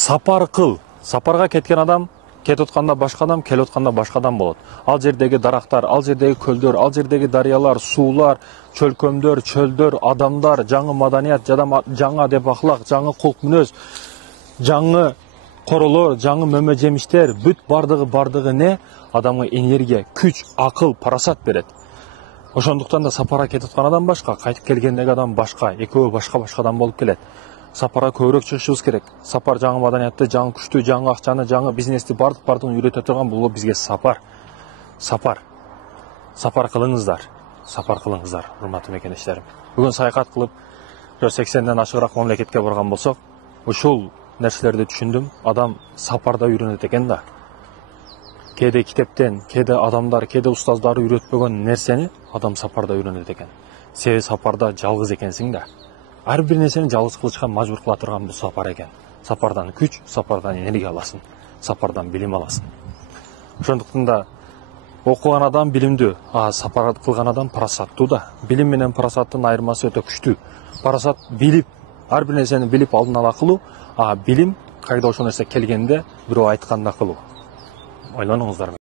Сапар кыл. Сапарга кеткен адам кетип атканда башка адам, келип атканда башка адам болот. Ал жердеги дарактар, ал жердеги көлдөр, ал жердеги дарыялар, суулар, чөлкөмдөр, чөлдөр, адамдар, жаңы маданият, жаңы адеп ахлак, жаңы кулк мүнөз, жаңы королор, жаңы мөмө жемиштер, бүт бардыгы не? Адамга энергия, күч, акыл, парасат берет. Ошондуктан да сапарга кетип аткан адам башка, кайтып келгендеги адам башка, экөө башка адам болуп келет. Сапарга көбүрөөк чыгышыбыз керек. Сапар жаңы маданиятты, жаңы күчтү, жаңы акчаны, жаңы бизнести бардыгын үйрөтө турган бул бизге сапар. Сапар кылыңыздар. Сапар кылыңыздар, урматтуу мекендештерим. Бүгүн саякат кылып, 80ден ашыгыраак мамлекетке барган болсок, ушул нерселерди түшүндүм. Адам сапарда үйрөнөт экен да. Кээде китептен, кээде адамдар, кээде устаздар үйрөтпөгөн нерсени адам сапарда үйрөнөт экен. Себеби сапарда жалгыз экенсиң да. Ар бир нерсени жалгыз кылышка мажбур кыла турган бул сапар экен. Сапардан күч, сапардан энергия аласың, сапардан билим аласың. Ошондуктан да окуган адам билимдүү, сапар кылган адам парасаттуу да. Билим менен парасаттын айырмасы өтө күчтүү. Парасат билип, ар бир нерсени билип алдын ала кылуу, билим кайда ошол нерсе келгенде бирөө айтканда кылуу. Ойлонуңуздар.